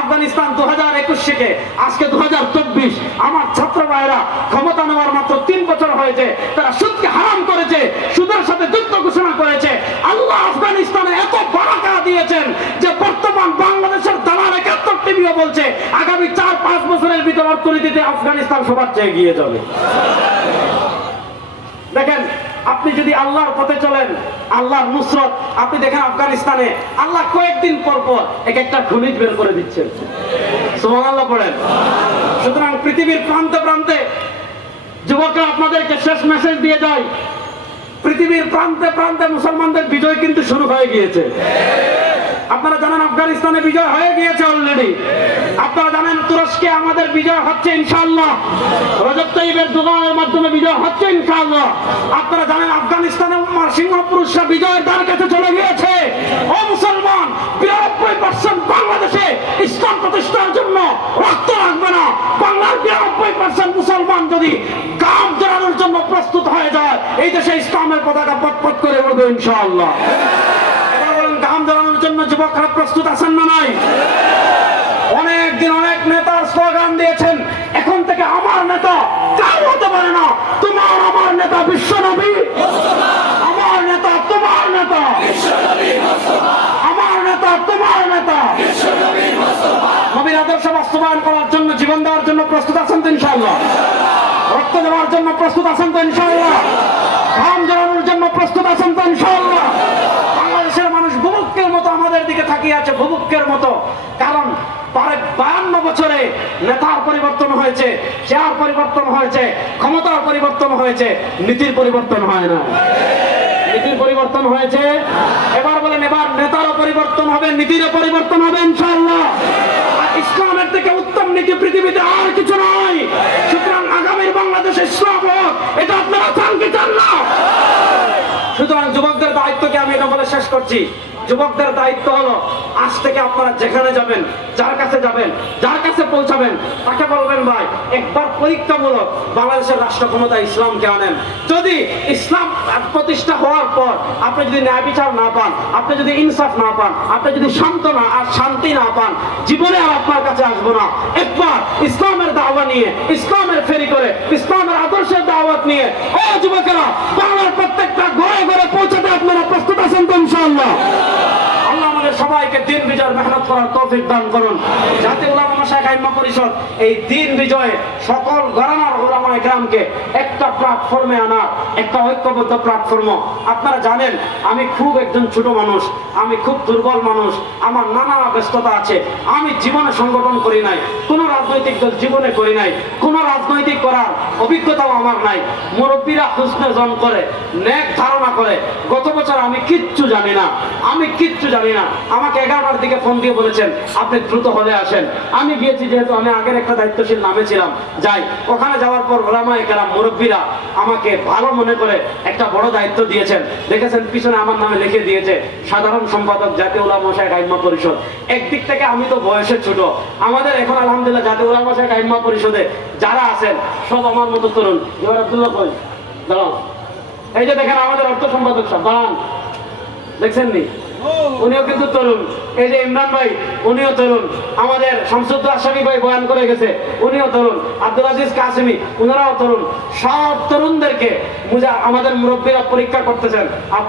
আফগানিস্তান 2021 থেকে আজকে 2024, আমার ছাত্র ভাইরা ক্ষমতা নেওয়ার মাত্র 3 বছর হয়েছে, তারা সুদকে হারাম করেছে, সুদের সাথে যুদ্ধ ঘোষণা করেছে। আল্লাহ আফগানিস্তানে এত বারাকা দিয়েছেন যে বর্তমান বাংলাদেশের দালাল 71 টিভিও বলছে আগামী 4-5 বছরের ভিতর অর্থনীতিতে আফগানিস্তান সবার চেয়ে এগিয়ে যাবে। দেখেন, আপনি যদি আল্লাহর পথে চলেন, আল্লাহর নুসরত আপনি দেখেন আফগানিস্তানে আল্লাহ কয়েকদিন পর পর এক একটা খনিজ বের করে দিচ্ছেন। সুবহানাল্লাহ পড়েন। সুতরাং পৃথিবীর প্রান্তে প্রান্তে যুবকরা আপনাদেরকে শেষ মেসেজ দিয়ে যায়, পৃথিবীর প্রান্তে প্রান্তে মুসলমানদের বিজয় কিন্তু শুরু হয়ে গিয়েছে। আপনারা জানেন আফগানিস্তানে বিজয় হয়ে গিয়েছে অলরেডি। আপনারা জানেন তুরস্কে আমাদের বিজয় হচ্ছে ইনশাআল্লাহ, রজব তাইয়েবের দোয়ার মাধ্যমে বিজয় হচ্ছে ইনশাআল্লাহ। আপনারা জানেন আফগানিস্তানে উম্মার সিংহ পুরুষরা বিজয়ের দ্বার কাছে চলে গিয়েছে। ও মুসলমান, 92% বাংলাদেশে ইসলাম প্রতিষ্ঠার জন্য রক্ত লাগবে না। বাংলার 92% মুসলমান যদি গাম জড়ানোর জন্য প্রস্তুত হয়ে যায়, এই দেশে ইসলামের পতাকা পটপট করে উঠবে ইনশাআল্লাহ। গাম জড়ানোর জন্য যুবকরা প্রস্তুত আছেন না নাই? অনেক দিন অনেক নেতার স্লোগান দিয়েছেন, এখন থেকে আমার নেতা কাউ হতে পারে না, তোমার আমার নেতা বিশ্বনবী, আমার নেতা তোমার নেতা, আমার নেতা তোমার নেতা। নবীর আদর্শ বাস্তবায়ন করার জন্য, জীবন দেওয়ার জন্য প্রস্তুত আছেন তো ইনশাআল্লাহ? রক্ত দেওয়ার জন্য প্রস্তুত আছেন তো ইনশাআল্লাহ? ঘাম জড়ানোর জন্য প্রস্তুত আছেন তো ইনশাআল্লাহ? বাংলাদেশের মানুষ বুভুক্ষের মতো আমাদের দিকে তাকিয়ে আছে, বুভুক্ষের মতো। কারণ 52 বছরে নেতার পরিবর্তন হয়েছে, চেয়ার পরিবর্তন হয়েছে, ক্ষমতার পরিবর্তন হয়েছে, নীতির পরিবর্তন হয় না। নীতির পরিবর্তন হয়েছে। এবার বলেন, এবার নেতারও পরিবর্তন হবে, নীতিরও পরিবর্তন হবে ইনশাআল্লাহ। ইসলামের থেকে উত্তম নীতি পৃথিবীতে আর কিছু নয়। সুতরাং আগামীর বাংলাদেশে ইসলাম হোক, এটা আপনারা চান কি চান না? সুতরাং যুবকদের দায়িত্বকে আমি এটা বলে শেষ করছি। যুবকদের দায়িত্ব হলো, আজ থেকে আপনারা যেখানে যাবেন, যার কাছে যাবেন, যার কাছে পৌঁছাবেন, তাকে বলবেন, ভাই একবার পরীক্ষামূলক বাংলাদেশের রাষ্ট্র ক্ষমতা ইসলামকে আনেন। যদি ইসলাম প্রতিষ্ঠা হওয়ার পর আপনি যদি ন্যায় বিচার না পান, আপনি যদি ইনসাফ না পান, আপনি যদি সান্ত্বনা আর শান্তি না পান, জীবনে আর আপনার কাছে আসবো না। একবার ইসলামের দাওয়া নিয়ে, ইসলামের ফেরি করে, ইসলামের আদর্শের দাওয়াত নিয়ে ও যুবকেরা বাংলার প্রত্যেকটা ঘরে ঘরে পৌঁছাতে আপনারা প্রস্তুত আছেন তো ইনশাআল্লাহ? আল্লাহ আমাদের সবাইকে দিন বিজয়ের মেহনত করার তৌফিক দান করুন। জাতীয় উলামা মাশায়েখ আইম্মা পরিষদ এই দিন বিজয়ে সকল ঘরানার উলামায়ে কেরামকে একটা প্ল্যাটফর্মে আনার, একটা ঐক্যবদ্ধ প্ল্যাটফর্ম। আপনারা জানেন আমি খুব একজন ছোট মানুষ, আমি খুব দুর্বল মানুষ, আমার নানা ব্যস্ততা আছে। আমি জীবনে সংগঠন করি নাই, কোনো রাজনৈতিক দল জীবনে করি নাই, কোনো রাজনৈতিক করার অভিজ্ঞতাও আমার নাই। মুরব্বীরা হুসনে জন করে, নেক ধারণা করে। গত বছর আমি কিচ্ছু জানি না, আমি কিচ্ছু জানি না। আমাকে 11টার দিকে ফোন দিয়ে বলেছেন আপনি দ্রুত হলে আসেন। আমি গিয়েছি, যেহেতু আমি আগের একটা দায়িত্বশীল নামে ছিলাম, যাই। ওখানে যাওয়ার পর ওলামায়ে কেরাম মুরব্বীরা আমাকে ভালো মনে করে একটা বড় দায়িত্ব দিয়েছেন। দেখেছেন পিছনে আমার নামে লিখে দিয়েছে সাধারণ সম্পাদক জাতীয় উলামা মাশায়েখ আইম্মা পরিষদ। একদিক থেকে আমি তো বয়সে ছোট, আমাদের এখন আলহামদুলিল্লাহ জাতীয় উলামা মাশায়েখ আইম্মা পরিষদে যারা আছেন সব আমার মতো তরুণ। এবার আব্দুল্লাহ কই দাঁড়ান, এই যে দেখেন আমাদের অর্থ সম্পাদক সাহেব দাঁড়ান, দেখছেন নি? উনিও কিন্তু তরুণ। এই যে ইমরান ভাই, উনিও তরুণ। আমাদের শামসুদ্দৌলা আশরাফি ভাই বয়ান করে গেছে, উনিও তরুণ। আব্দুল আজিজ কাসেমি, উনারাও তরুণ। সব তরুণদেরকে আমাদের মুরব্বীরা পরীক্ষা করতেছেন। আপনার